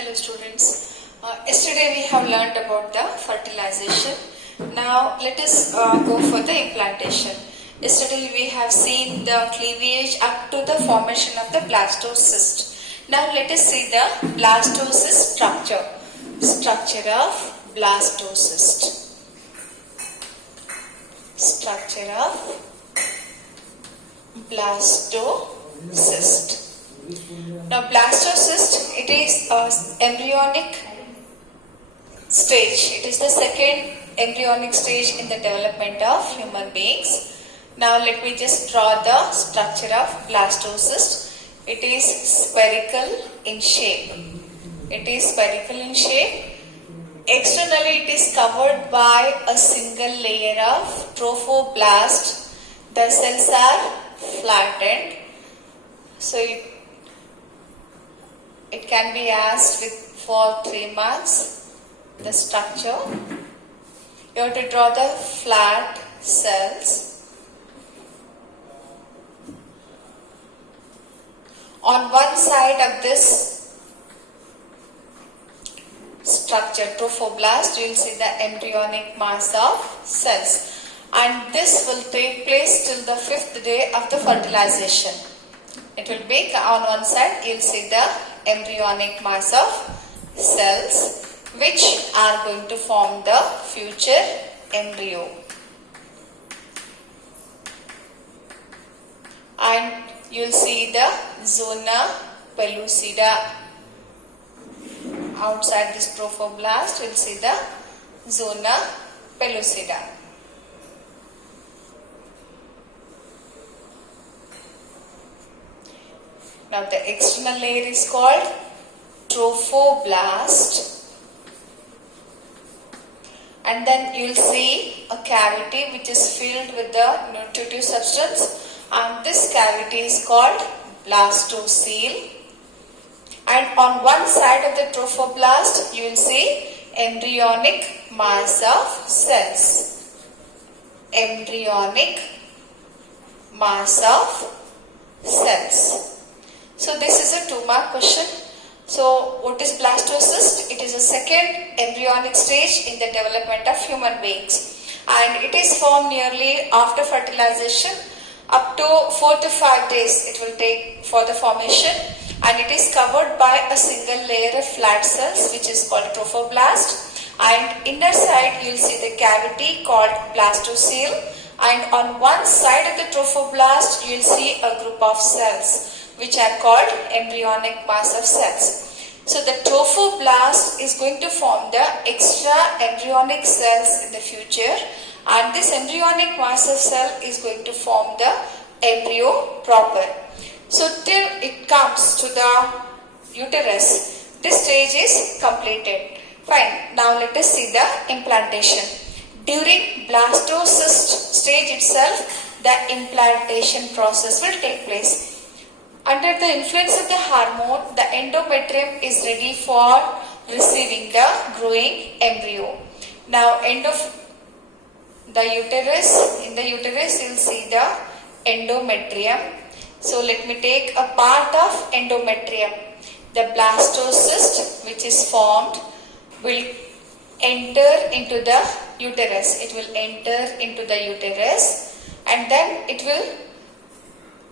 Hello students. Yesterday we have learnt about the fertilization. Now let us go for the implantation. Yesterday we have seen the cleavage up to the formation of the blastocyst. Now let us see the blastocyst structure. Structure of blastocyst. Structure of blastocyst. Now blastocyst, it is embryonic stage. It is the second embryonic stage in the development of human beings. Now let me just draw the structure of blastocyst. It is spherical in shape. It is spherical in shape. Externally it is covered by a single layer of trophoblast. The cells are flattened. So it can be asked for 3 marks. The structure. You have to draw the flat cells. On one side of this structure, trophoblast, you will see the embryonic mass of cells. And this will take place till the 5th day of the fertilization. It will be on one side, you will see the embryonic mass of cells which are going to form the future embryo. And you will see the zona pellucida. Outside this trophoblast, you will see the zona pellucida. Now the external layer is called trophoblast. And then you will see a cavity which is filled with the nutritive substance, and this cavity is called blastocele. And on one side of the trophoblast you will see embryonic mass of cells. Embryonic mass of cells. So this is a 2-mark question. So what is blastocyst? It is a second embryonic stage in the development of human beings, and it is formed nearly after fertilization. Up to 4 to 5 days it will take for the formation, and it is covered by a single layer of flat cells which is called trophoblast, and inner side you will see the cavity called blastocele, and on one side of the trophoblast you will see a group of cells which are called embryonic mass of cells. So the trophoblast is going to form the extra embryonic cells in the future, and this embryonic mass of cell is going to form the embryo proper. So till it comes to the uterus, this stage is completed. Fine. Now let us see the implantation. During blastocyst stage itself, the implantation process will take place. Under the influence of the hormone, the endometrium is ready for receiving the growing embryo. Now, end of the uterus, in the uterus you will see the endometrium. So, let me take a part of endometrium. The blastocyst which is formed will enter into the uterus. It will enter into the uterus, and then it will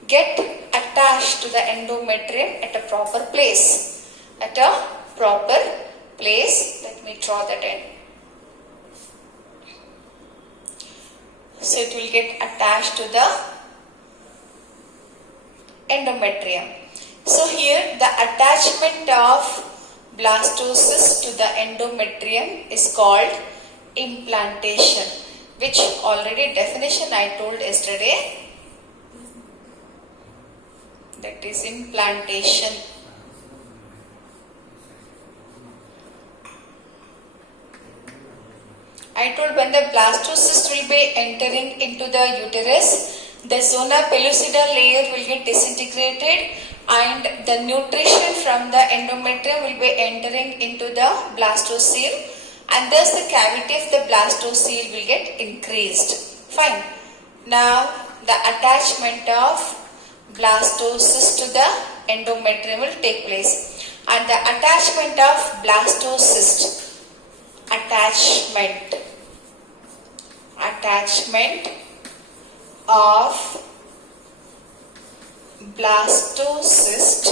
get attached to the endometrium at a proper place. At a proper place. Let me draw that in. So it will get attached to the endometrium. So here the attachment of blastocyst to the endometrium is called implantation, which already definition I told yesterday. That is implantation. I told when the blastocyst will be entering into the uterus, the zona pellucida layer will get disintegrated, and the nutrition from the endometrium will be entering into the blastocele, and thus the cavity of the blastocele will get increased. Fine. Now the attachment of blastocyst to the endometrium will take place. And the attachment of blastocyst, attachment of blastocyst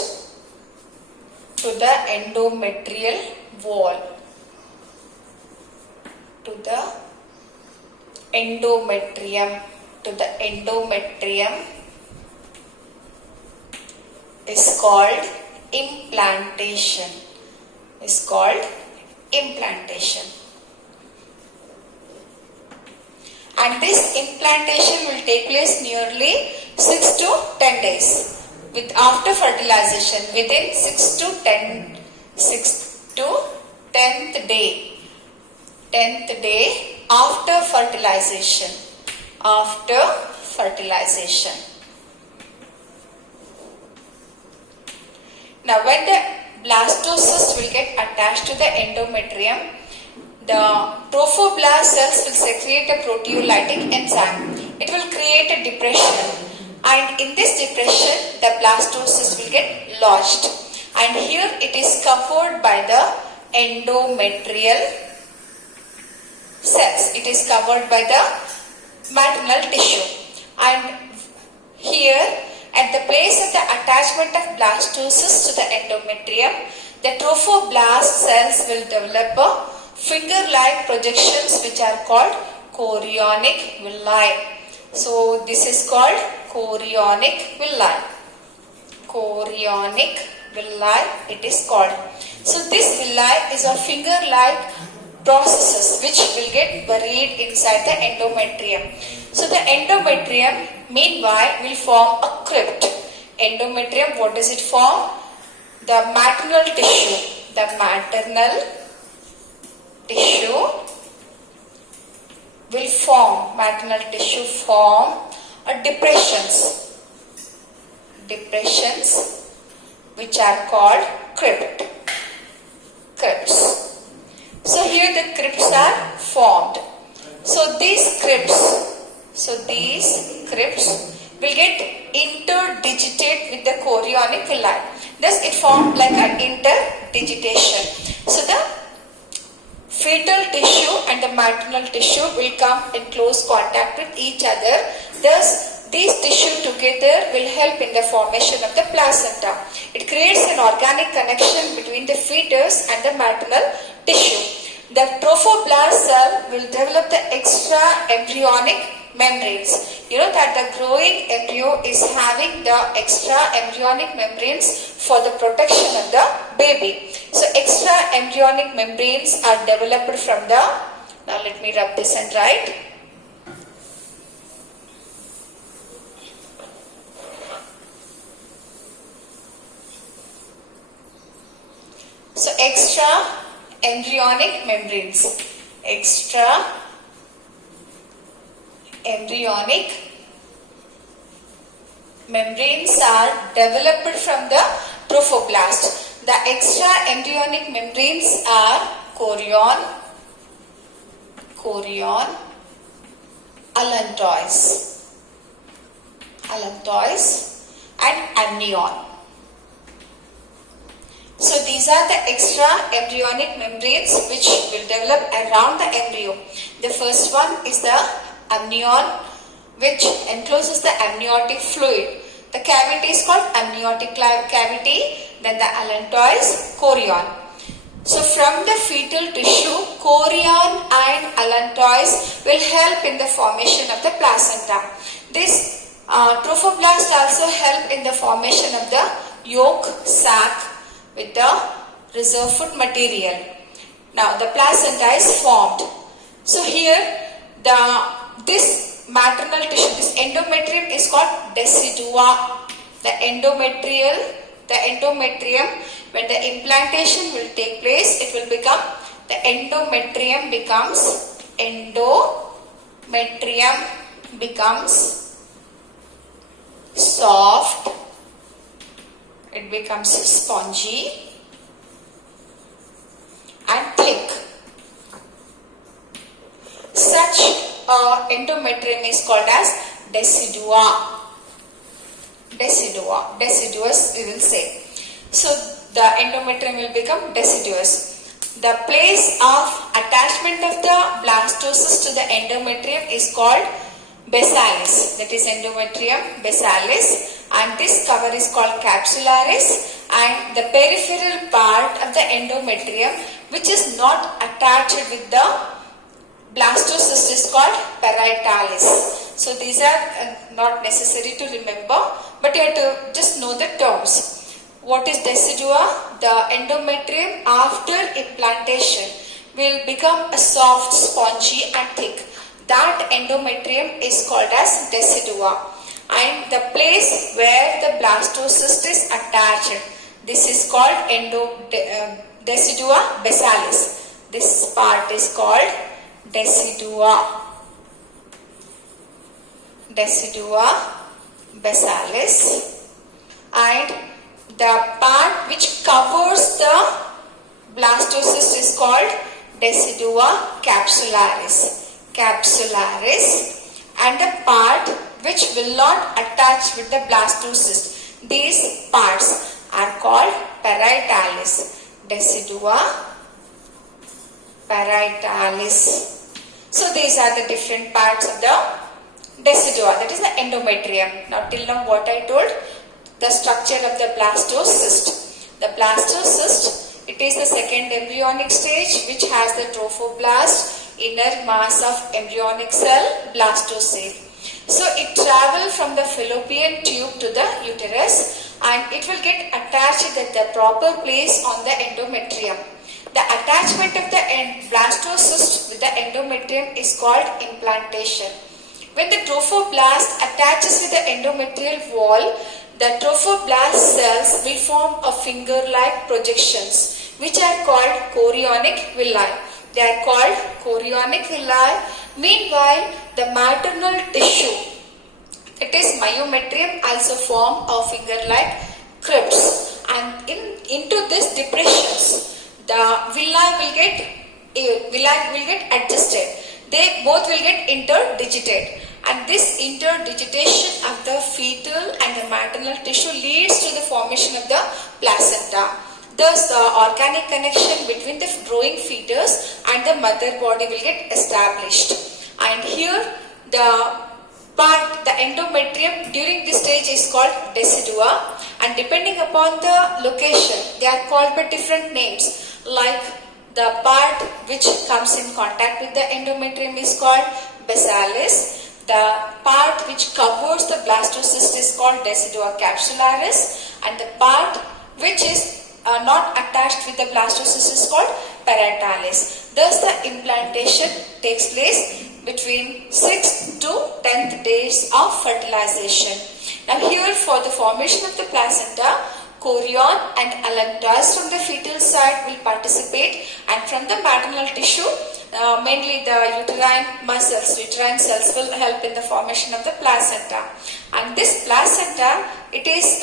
to the endometrial wall, to the endometrium is called implantation, and this implantation will take place nearly 6 to 10 days with after fertilization, within 6 to 10th day after fertilization. Now when the blastocyst will get attached to the endometrium, the trophoblast cells will secrete a proteolytic enzyme. It will create a depression, and in this depression the blastocyst will get lodged, and here it is covered by the endometrial cells. It is covered by the maternal tissue, and here at the place of the attachment of blastocyst to the endometrium, the trophoblast cells will develop a finger-like projections which are called chorionic villi. So this is called chorionic villi. It is called. So this villi is a finger-like processes which will get buried inside the endometrium. So the endometrium meanwhile will form a crypt. Endometrium, what does it form? The maternal tissue. Will form a depressions which are called crypts. So here the crypts are formed. So these crypts will get interdigitate with the chorionic villi. Thus it formed like an interdigitation. So the fetal tissue and the maternal tissue will come in close contact with each other. Thus these tissue together will help in the formation of the placenta. It creates an organic connection between the fetus and the maternal tissue. The trophoblast cell will develop the extra embryonic membranes. You know that the growing embryo is having the extra embryonic membranes for the protection of the baby. So extra embryonic membranes are developed from the, now let me rub this and write. So extra embryonic membranes. Extra embryonic membranes are developed from the trophoblast. The extra embryonic membranes are chorion, allantois and amnion. So these are the extra embryonic membranes which will develop around the embryo. The first one is the amnion, which encloses the amniotic fluid. The cavity is called amniotic cavity. Then the allantois, chorion. So from the fetal tissue, chorion and allantois will help in the formation of the placenta. This trophoblast also help in the formation of the yolk sac with the reserve food material. Now the placenta is formed. So here this maternal tissue, this endometrium is called decidua. The endometrium, when the implantation will take place, it will become, the endometrium becomes soft, it becomes spongy and thick. Such endometrium is called as decidua. deciduous we will say. So the endometrium will become deciduous. The place of attachment of the blastocyst to the endometrium is called basalis. That is endometrium basalis, and this cover is called capsularis, and the peripheral part of the endometrium which is not attached with the blastocyst is called parietalis. So these are not necessary to remember, but you have to just know the terms. What is decidua? The endometrium after implantation will become a soft, spongy and thick. That endometrium is called as decidua. And the place where the blastocyst is attached, this is called decidua basalis. This part is called decidua basalis, and the part which covers the blastocyst is called decidua capsularis, and the part which will not attach with the blastocyst, these parts are called parietalis. Decidua parietalis. So these are the different parts of the decidua, that is the endometrium. Now till now what I told, the structure of the blastocyst. The blastocyst, it is the second embryonic stage which has the trophoblast, inner mass of embryonic cell, blastocyst. So it travels from the fallopian tube to the uterus, and it will get attached at the proper place on the endometrium. The attachment of the blastocyst with the endometrium is called implantation. When the trophoblast attaches with the endometrial wall, the trophoblast cells will form a finger-like projections which are called chorionic villi. They are called chorionic villi. Meanwhile, the maternal tissue, it is myometrium, also form a finger-like crypts, and into these depressions, the villi will get adjusted. They both will get interdigitate, and this interdigitation of the fetal and the maternal tissue leads to the formation of the placenta. Thus, the organic connection between the growing fetus and the mother body will get established. And here, the endometrium during this stage is called decidua, and depending upon the location, they are called by different names. Like the part which comes in contact with the endometrium is called basalis. The part which covers the blastocyst is called decidua capsularis, and the part which is not attached with the blastocyst is called parietalis. Thus, the implantation takes place between 6th to 10th days of fertilization. Now here, for the formation of the placenta, chorion and allantois from the fetal side will participate, and from the maternal tissue, mainly the uterine cells will help in the formation of the placenta. And this placenta, it is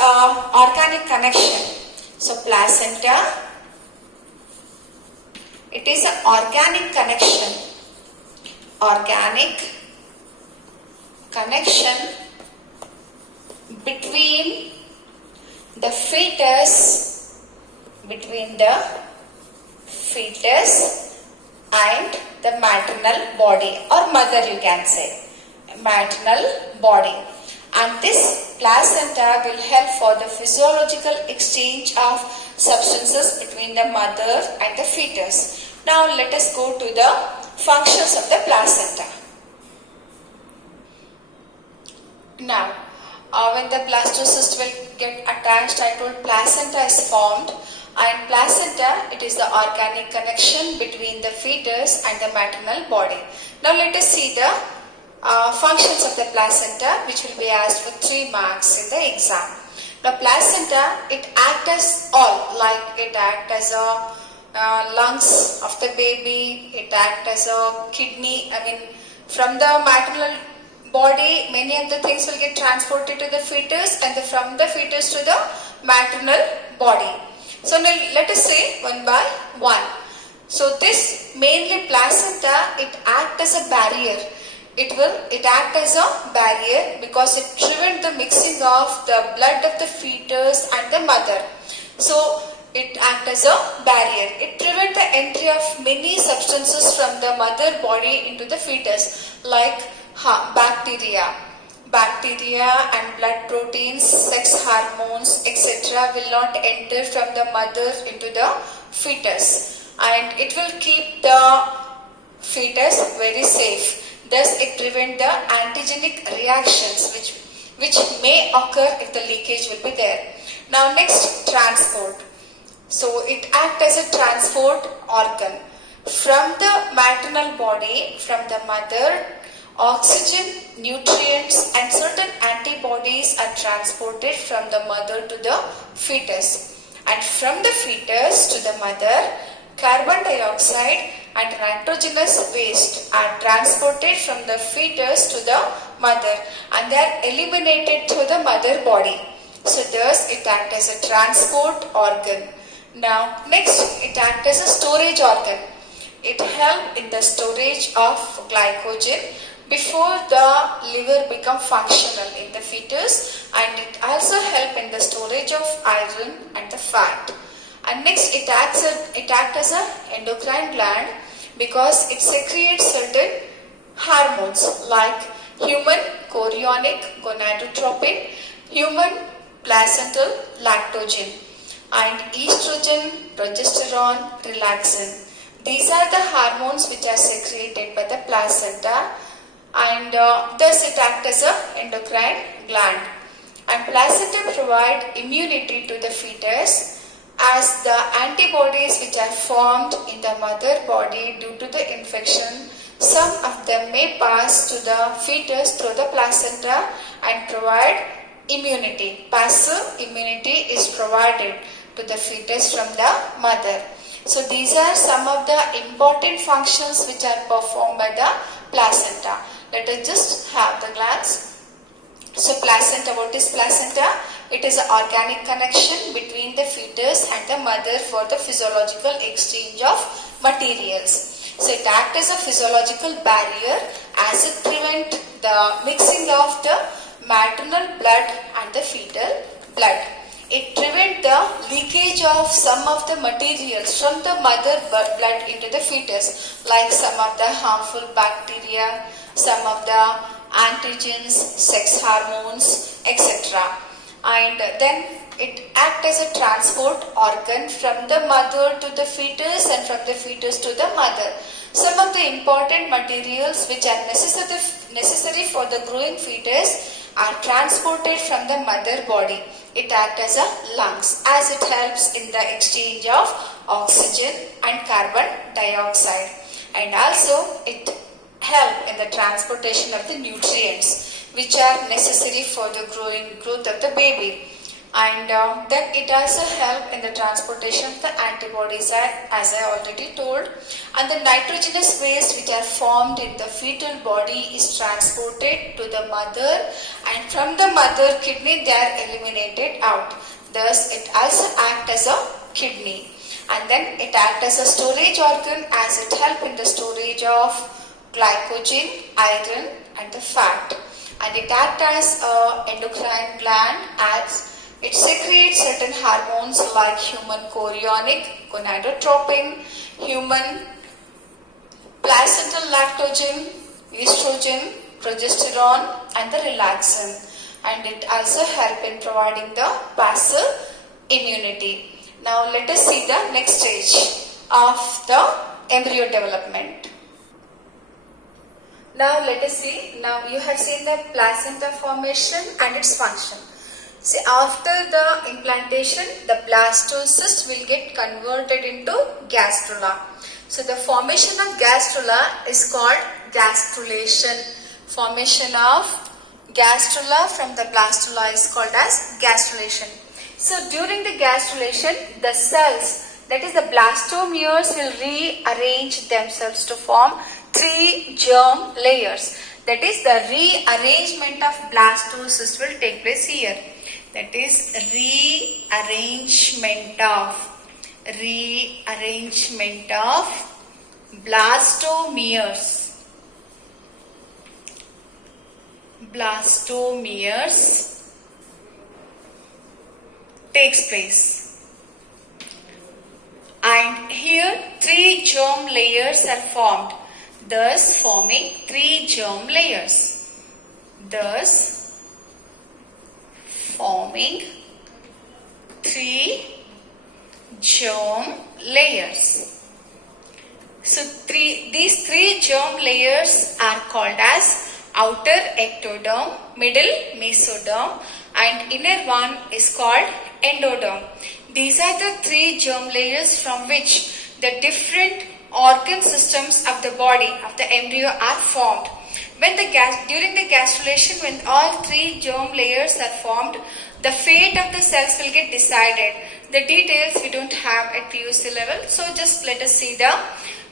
organic connection. So placenta, it is an organic connection between the fetus and the maternal body, or mother you can say, maternal body. And this placenta will help for the physiological exchange of substances between the mother and the fetus. Now let us go to the functions of the placenta. Now, when the blastocyst will get attached, I told placenta is formed, and placenta, it is the organic connection between the fetus and the maternal body. Now let us see the functions of the placenta, which will be asked for 3 marks in the exam. The placenta, it acts as all, like it acts as a lungs of the baby, it acts as a kidney. From the maternal body, many of the things will get transported to the fetus, and from the fetus to the maternal body. So now let us say one by one. So this mainly placenta, it acts as a barrier. it act as a barrier because it prevent the mixing of the blood of the fetus and the mother. So it act as a barrier. It prevent the entry of many substances from the mother body into the fetus like bacteria and blood proteins, sex hormones, etc. will not enter from the mother into the fetus, and it will keep the fetus very safe. Thus, it prevents the antigenic reactions which may occur if the leakage will be there. Now, next, transport. So, it acts as a transport organ. From the maternal body, from the mother, oxygen, nutrients and certain antibodies are transported from the mother to the fetus. And from the fetus to the mother, carbon dioxide and nitrogenous waste are transported from the fetus to the mother and they are eliminated through the mother body. So thus it acts as a transport organ. Now next, it acts as a storage organ. It helps in the storage of glycogen before the liver become functional in the fetus, and it also helps in the storage of iron and the fat. And next, it acts as an endocrine gland because it secretes certain hormones like human chorionic gonadotropin, human placental lactogen, and estrogen, progesterone, relaxin. These are the hormones which are secreted by the placenta, and thus it acts as an endocrine gland. And placenta provide immunity to the fetus as the antibodies which are formed in the mother body due to the infection, some of them may pass to the fetus through the placenta and provide immunity. Passive immunity is provided to the fetus from the mother. So these are some of the important functions which are performed by the placenta. Let us just have the glance. So placenta, what is placenta? It is an organic connection between the fetus and the mother for the physiological exchange of materials. So it acts as a physiological barrier as it prevents the mixing of the maternal blood and the fetal blood. It prevents the leakage of some of the materials from the mother blood into the fetus, like some of the harmful bacteria, some of the antigens, sex hormones, etc. And then it acts as a transport organ from the mother to the fetus and from the fetus to the mother. Some of the important materials which are necessary for the growing fetus are transported from the mother body. It acts as a lungs as it helps in the exchange of oxygen and carbon dioxide, and also it helps in the transportation of the nutrients which are necessary for the growth of the baby. And then it also helps in the transportation of the antibodies as I already told. And the nitrogenous waste which are formed in the fetal body is transported to the mother, and from the mother kidney they are eliminated out. Thus it also acts as a kidney. And then it acts as a storage organ as it helps in the storage of glycogen, iron and the fat. And it acts as an endocrine gland as it secretes certain hormones like human chorionic gonadotropin, human placental lactogen, estrogen, progesterone and the relaxin. And it also helps in providing the passive immunity. Now let us see the next stage of the embryo development. Now let us see. Now you have seen the placenta formation and its function. See, after the implantation, the blastocyst will get converted into gastrula. So the formation of gastrula is called gastrulation. Formation of gastrula from the blastula is called as gastrulation. So during the gastrulation, the cells, that is the blastomeres, will rearrange themselves to form 3 germ layers. That is, the rearrangement of blastocyst will take place here. That is rearrangement of blastomeres. blastomeres takes place. And here 3 germ layers are formed, thus forming 3 germ layers. Thus forming 3 germ layers. So these 3 germ layers are called as outer ectoderm, middle mesoderm, and inner one is called endoderm. These are the 3 germ layers from which the different organ systems of the body of the embryo are formed. During the gastrulation, when all 3 germ layers are formed, the fate of the cells will get decided. The details we don't have at PUC level, so just let us see the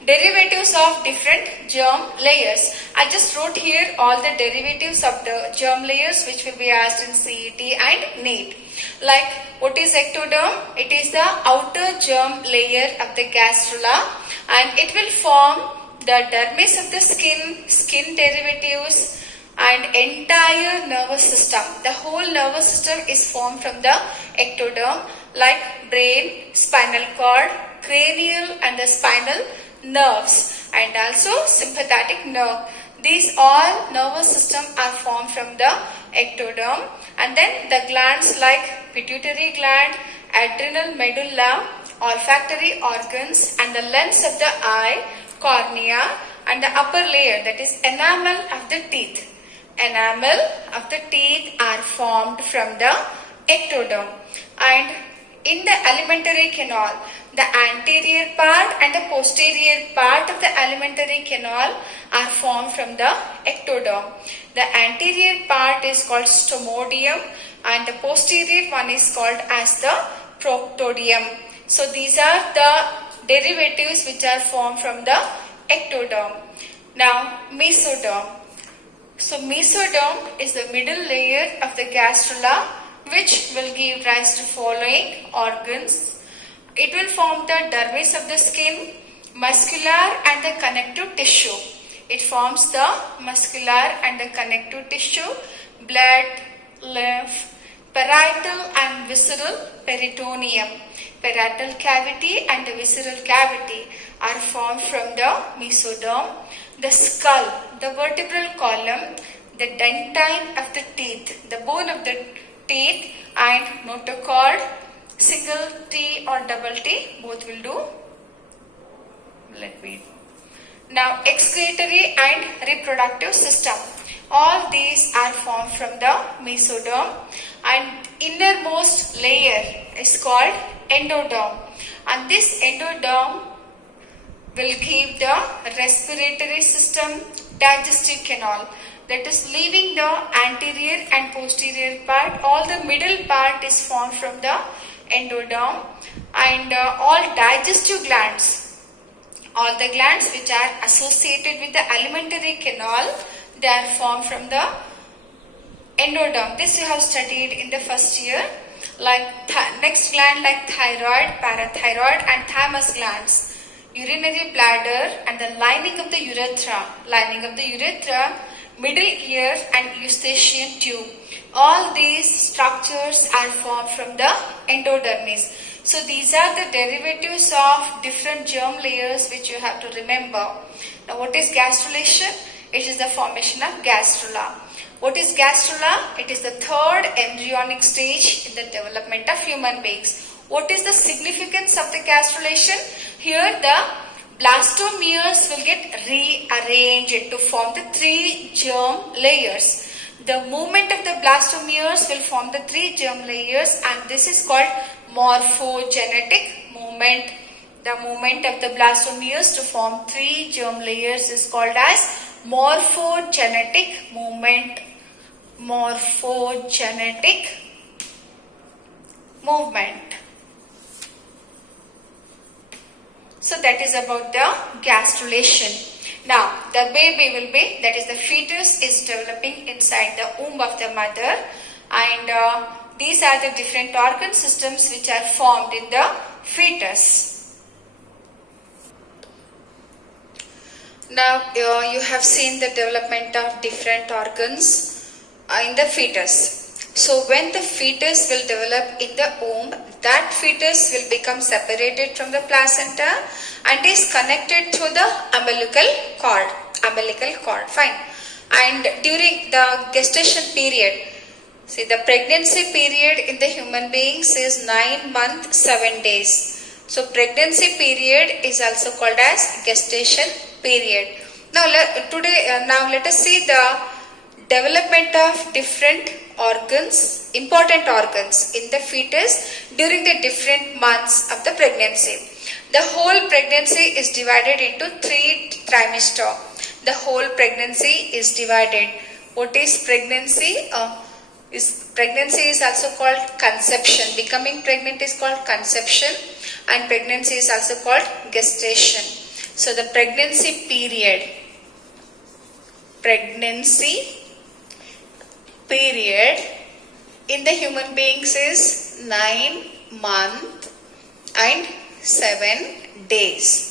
derivatives of different germ layers. I just wrote here all the derivatives of the germ layers which will be asked in CET and NEET. Like, what is ectoderm? It is the outer germ layer of the gastrula, and it will form the dermis of the skin derivatives, and entire nervous system. The whole nervous system is formed from the ectoderm, like brain, spinal cord, cranial and the spinal nerves, and also sympathetic nerve. These all nervous system are formed from the ectoderm. And then the glands like pituitary gland, adrenal medulla, olfactory organs, and the lens of the eye, cornea, and the upper layer, that is enamel of the teeth. Enamel of the teeth are formed from the ectoderm. And in the alimentary canal, the anterior part and the posterior part of the alimentary canal are formed from the ectoderm. The anterior part is called stomodium, and the posterior one is called as the proctodium. So these are the derivatives which are formed from the ectoderm. Now mesoderm. So mesoderm is the middle layer of the gastrula, which will give rise to following organs. It will form the dermis of the skin, muscular and the connective tissue. It forms the muscular and the connective tissue, blood, lymph, parietal and visceral peritoneum. Parietal cavity and the visceral cavity are formed from the mesoderm. The skull, the vertebral column, the dentine of the teeth, the bone of the teeth, and notochord, single T or double T, both will do. Now excretory and reproductive system. All these are formed from the mesoderm, and innermost layer is called endoderm, and this endoderm will give the respiratory system, digestive canal, that is leaving the anterior and posterior part. All the middle part is formed from the endoderm, and all digestive glands, all the glands which are associated with the alimentary canal, they are formed from the endoderm. This you have studied in the first year. Like next gland like thyroid, parathyroid and thymus glands, urinary bladder and the lining of the urethra, middle ear and eustachian tube. All these structures are formed from the endodermis. So these are the derivatives of different germ layers which you have to remember. Now what is gastrulation? It is the formation of gastrula. What is gastrula? It is the third embryonic stage in the development of human beings. What is the significance of the gastrulation? Here the blastomeres will get rearranged to form the 3 germ layers. The movement of the blastomeres will form the 3 germ layers, and this is called morphogenetic movement. The movement of the blastomeres to form 3 germ layers is called as morphogenetic movement. Morphogenetic movement. So that is about the gastrulation. Now the baby will be, that is the fetus is developing inside the womb of the mother, and these are the different organ systems which are formed in the fetus. Now you have seen the development of different organs. in the fetus. So when the fetus will develop in the womb, that fetus will become separated from the placenta and is connected through the umbilical cord. Umbilical cord, fine. And during the gestation period, see, the pregnancy period in the human beings is 9 months 7 days. So pregnancy period is also called as gestation period. Now let us see the development of different organs, important organs in the fetus during the different months of the pregnancy. The whole pregnancy is divided into 3 trimesters. The whole pregnancy is divided. What is pregnancy? Pregnancy is also called conception. Becoming pregnant is called conception, and pregnancy is also called gestation. So the pregnancy period in the human beings is 9 months and 7 days.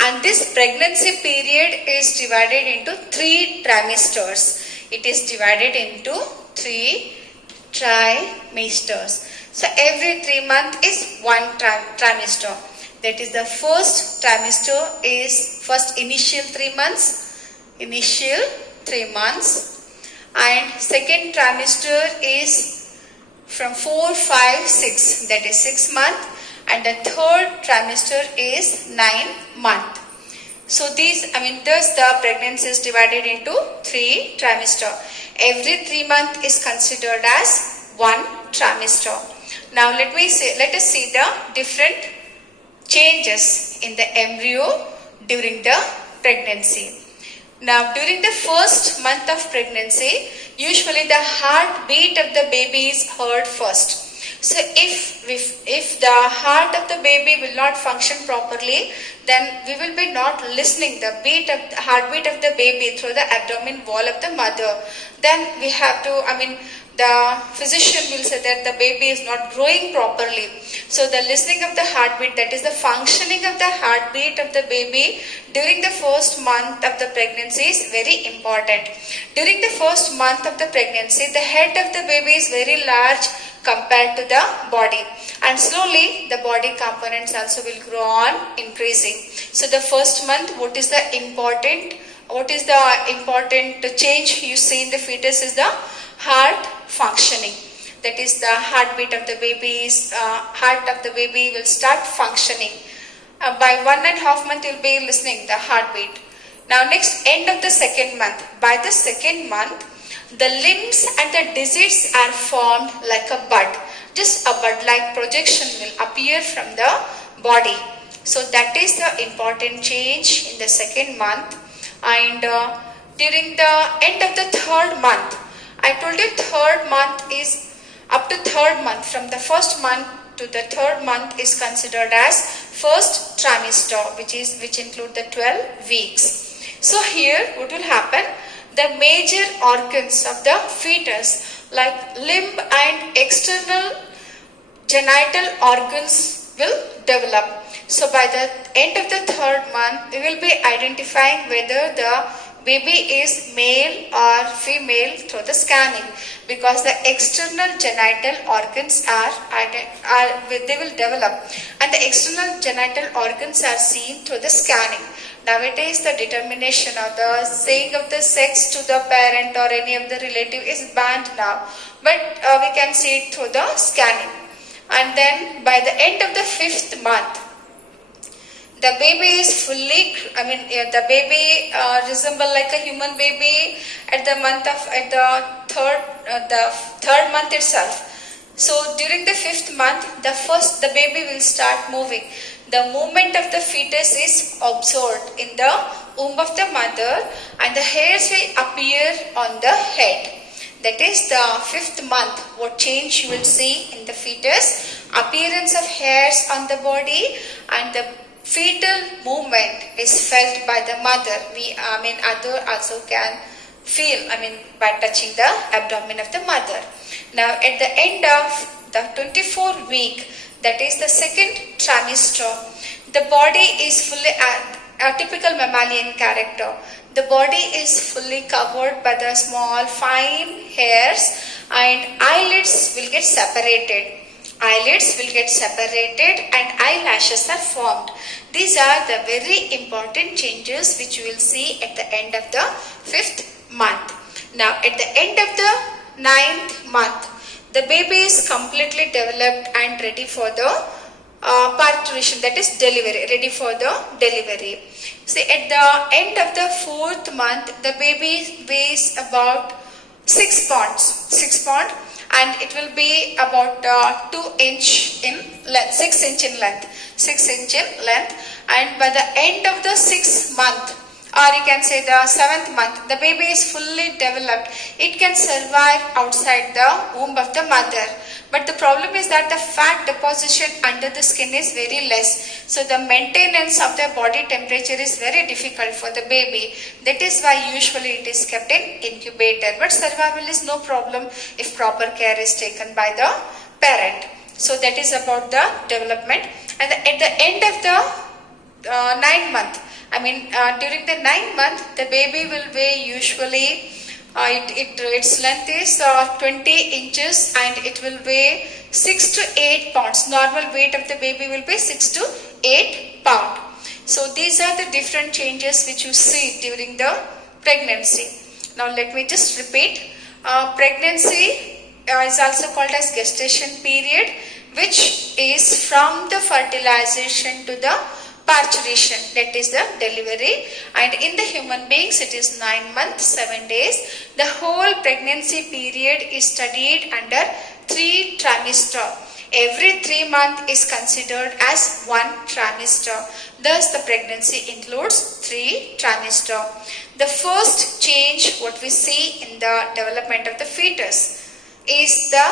And this pregnancy period is divided into 3 trimesters. It is divided into 3 trimesters. So every 3 months is 1 trimester. That is, the first trimester is first initial 3 months. And second trimester is from 4, 5, 6. That is 6 months. And the third trimester is 9 months. So thus the pregnancy is divided into 3 trimester. Every 3 months is considered as 1 trimester. Now let us see the different changes in the embryo during the pregnancy. Now during the first month of pregnancy, usually the heartbeat of the baby is heard first. So if the heart of the baby will not function properly, then we will be not listening the heartbeat of the baby through the abdomen wall of the mother. Then we have to, the physician will say that the baby is not growing properly. So the listening of the heartbeat, that is the functioning of the heartbeat of the baby during the first month of the pregnancy is very important. During the first month of the pregnancy, the head of the baby is very large compared to the body, and slowly the body components also will grow on increasing. So the first month, what is the important change you see in the fetus is the heart functioning. That is, the heartbeat of the heart of the baby will start functioning. By 1.5 months, you will be listening the heartbeat. Now next, end of the second month. By the second month, the limbs and the digits are formed like a bud. Just a bud-like projection will appear from the body. So that is the important change in the second month. And during the end of the third month, I told you third month is up to third month. From the first month to the third month is considered as first trimester, which include the 12 weeks. So here what will happen? The major organs of the fetus like limb and external genital organs will develop. So by the end of the third month, we will be identifying whether the baby is male or female through the scanning, because the external genital organs they will develop, and the external genital organs are seen through the scanning. Nowadays, the determination of the saying of the sex to the parent or any of the relative is banned now, but we can see it through the scanning. And then by the end of the 5th month, the baby is fully, the baby resemble like a human baby at the third month itself. So during the 5th month, the baby will start moving. The movement of the fetus is observed in the womb of the mother, and the hairs will appear on the head. That is the 5th month. What change you will see in the fetus? Appearance of hairs on the body, and the fetal movement is felt by the mother. Other also can feel, by touching the abdomen of the mother. Now at the end of the 24th week, that is the second trimester, the body is fully, a typical mammalian character. The body is fully covered by the small fine hairs and eyelids will get separated. Eyelids will get separated and eyelashes are formed. These are the very important changes which you will see at the end of the 5th month. Now at the end of the 9th month, the baby is completely developed and ready for the parturition, that is delivery, ready for the delivery. See, at the end of the 4th month, the baby weighs about 6 pounds, and it will be about 6 inch in length, and by the end of the 6th month, or you can say the 7th month, the baby is fully developed. It can survive outside the womb of the mother. But the problem is that the fat deposition under the skin is very less. So the maintenance of the body temperature is very difficult for the baby. That is why usually it is kept in incubator. But survival is no problem if proper care is taken by the parent. So that is about the development. And at the end of the 9th month, during the 9th month, the baby will weigh usually, its length is 20 inches and it will weigh 6 to 8 pounds. Normal weight of the baby will be 6 to 8 pounds. So these are the different changes which you see during the pregnancy. Now let me just repeat. Pregnancy is also called as gestation period, which is from the fertilization to the parturition, that is the delivery, and in the human beings it is 9 months 7 days. The whole pregnancy period is studied under 3 trimester. Every 3 months is considered as 1 trimester. Thus the pregnancy includes 3 trimester. The first change what we see in the development of the fetus is the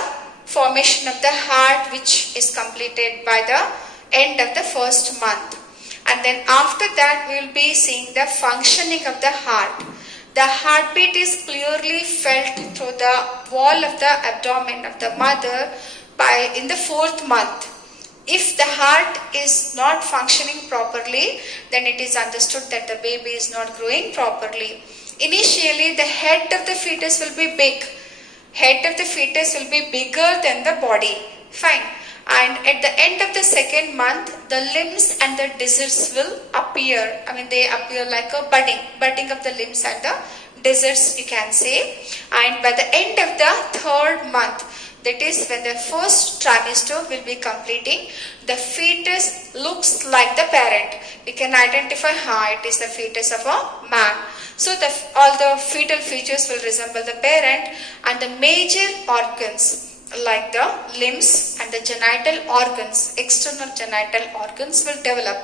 formation of the heart, which is completed by the end of the 1st month. And then after that we will be seeing the functioning of the heart. The heartbeat is clearly felt through the wall of the abdomen of the mother in the 4th month. If the heart is not functioning properly, then it is understood that the baby is not growing properly. Initially the head of the fetus will be big. Head of the fetus will be bigger than the body. Fine. And at the end of the 2nd month, the limbs and the desserts will appear. They appear like a budding of the limbs and the desserts, you can say. And by the end of the 3rd month, that is when the 1st trimester will be completing, the fetus looks like the parent. We can identify how it is the fetus of a man. So all the fetal features will resemble the parent, and the major organs like the limbs and the genital organs, external genital organs will develop.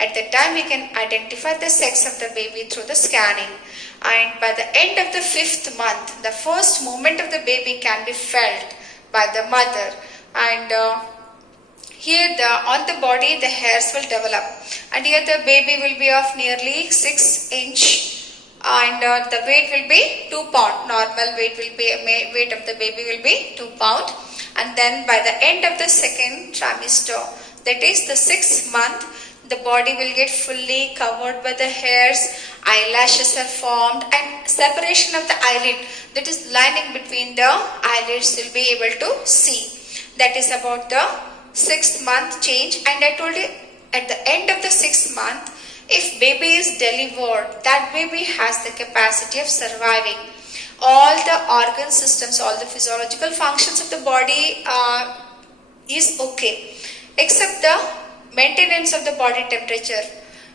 At that time we can identify the sex of the baby through the scanning. And by the end of the 5th month, the first movement of the baby can be felt by the mother. And here on the body the hairs will develop. And here the baby will be of nearly 6 inch. And the weight will be 2 pound. Normal weight of the baby will be 2 pound. And then by the end of the 2nd trimester, that is the 6th month, the body will get fully covered by the hairs, eyelashes are formed, and separation of the eyelid, that is lining between the eyelids, will be able to see. That is about the 6th month change. And I told you at the end of the 6th month, if baby is delivered, that baby has the capacity of surviving. All the organ systems, all the physiological functions of the body is okay, except the maintenance of the body temperature.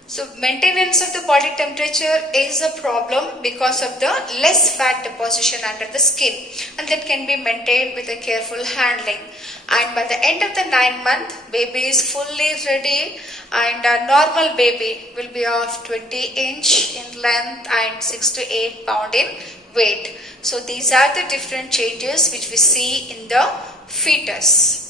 So maintenance of the body temperature is a problem because of the less fat deposition under the skin, and that can be maintained with a careful handling. And by the end of the 9th month, baby is fully ready, and a normal baby will be of 20 inch in length and 6 to 8 pound in weight. So these are the different changes which we see in the fetus.